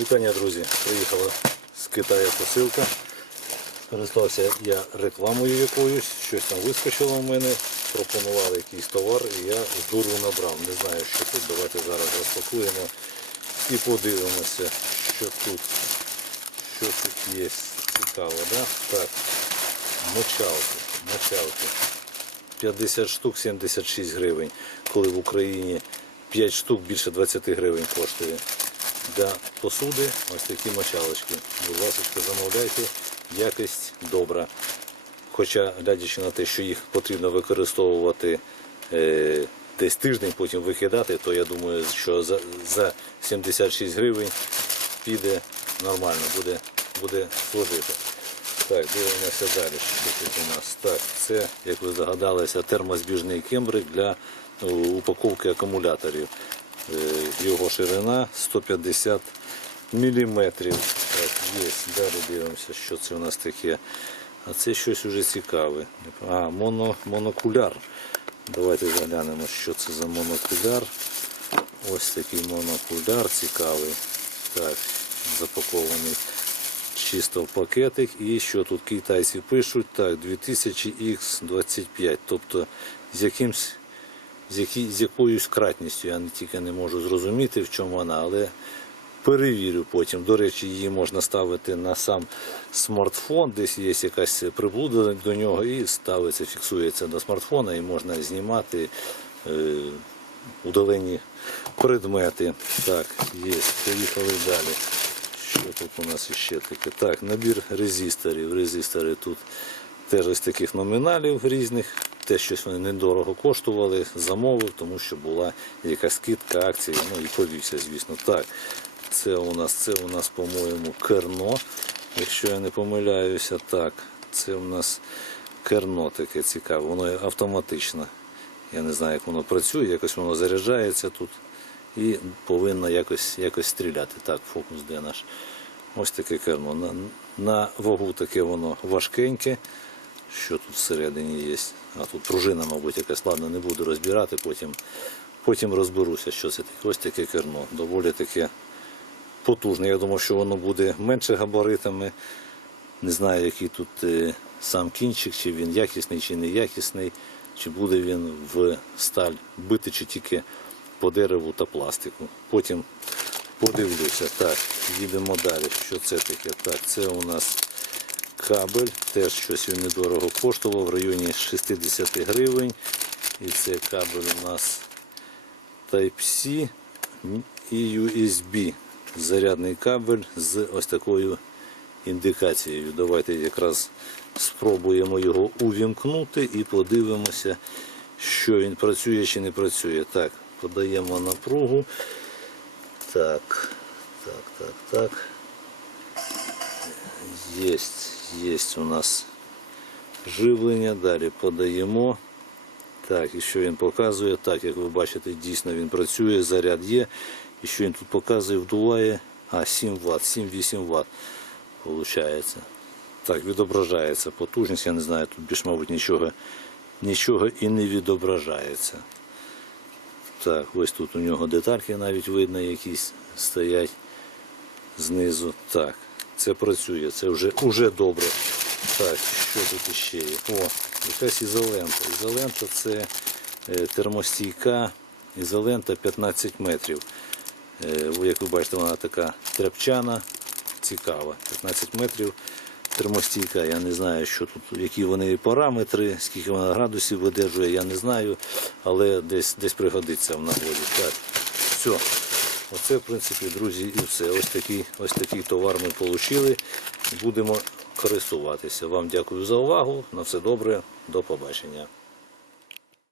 Вітання, друзі. Приїхала з Китаю посилка. Користався я рекламою якоюсь, щось там вискочило в мене, пропонували якийсь товар і я з набрав. Не знаю, що тут. Давайте зараз розпакуємо і подивимося, що тут. Що тут є. Цікаво, да? Так. Мочалки. Мочалки. 50 штук 76 гривень, коли в Україні 5 штук більше 20 гривень коштує. Для посуди ось такі мочалочки. Будь ласка, замовляйте, якість добра. Хоча, глядячи на те, що їх потрібно використовувати е, десь тиждень, потім викидати, то я думаю, що за, за 76 гривень піде нормально, буде, буде служити. Так, дивимося далі. Що тут у нас? Так, це, як ви здогадалися, термозбіжний кембрик для е, упаковки акумуляторів. Е, Його ширина 150 міліметрів. Так, є. Далі дивимося, що це у нас таке. А це щось уже цікаве. А, моно, монокуляр. Давайте заглянемо, що це за монокуляр. Ось такий монокуляр цікавий. Так, запакований чисто в пакетик. І що тут китайці пишуть? Так, 2000X25. Тобто з якимсь з, які, з якоюсь кратністю. Я не тільки не можу зрозуміти, в чому вона, але перевірю потім. До речі, її можна ставити на сам смартфон, десь є якась приблуда до нього і ставиться, фіксується до смартфона і можна знімати е, удалені предмети. Так, є. Поїхали далі. Що тут у нас іще таке? Так, набір резисторів. Резистори тут теж із таких номіналів різних. Те, щось вони недорого коштували, замовив, тому що була якась скидка, акція, ну і повівся, звісно. Так, це у нас, це у нас, по-моєму, керно, якщо я не помиляюся. Так, це у нас керно таке цікаве, воно автоматично. Я не знаю, як воно працює, якось воно заряджається тут і повинно якось, якось стріляти. Так, фокус де наш. Ось таке кермо. На, на вагу таке воно важкеньке. Що тут всередині є? А тут пружина, мабуть, якась ладно, не буду розбирати, потім, потім розберуся, що це таке. Ось таке кермо. Доволі таке потужне. Я думав, що воно буде менше габаритами. Не знаю, який тут е, сам кінчик, чи він якісний, чи не якісний, чи буде він в сталь бити, чи тільки по дереву та пластику. Потім подивлюся. Так, їдемо далі. Що це таке? Так, це у нас кабель. Теж щось він недорого коштував в районі 60 гривень. І це кабель у нас Type-C і USB. Зарядний кабель з ось такою індикацією. Давайте якраз спробуємо його увімкнути і подивимося, що він працює чи не працює. Так, подаємо напругу. Так, так, так, так. Єсть, єсть у нас живлення. Далі подаємо. Так, і що він показує? Так, як ви бачите, дійсно він працює, заряд є. І що він тут показує, вдуває. А, 7 Вт, 7-8 Вт. Получається. Так, відображається потужність, я не знаю, тут більш, мабуть, нічого, нічого і не відображається. Так, ось тут у нього детальки навіть видно, якісь стоять знизу. Так, це працює, це вже, вже добре. Так, що тут іще є? О, якась ізолента. Ізолента це е, термостійка, ізолента 15 метрів. Е, як ви бачите, вона така тряпчана, цікава. 15 метрів термостійка. Я не знаю, що тут, які вони параметри, скільки вона градусів видержує, я не знаю, але десь, десь пригодиться в нагоді. Так, все. Оце, в принципі, друзі, і все. Ось такий, ось такий товар ми отримали. Будемо користуватися. Вам дякую за увагу. На все добре. До побачення.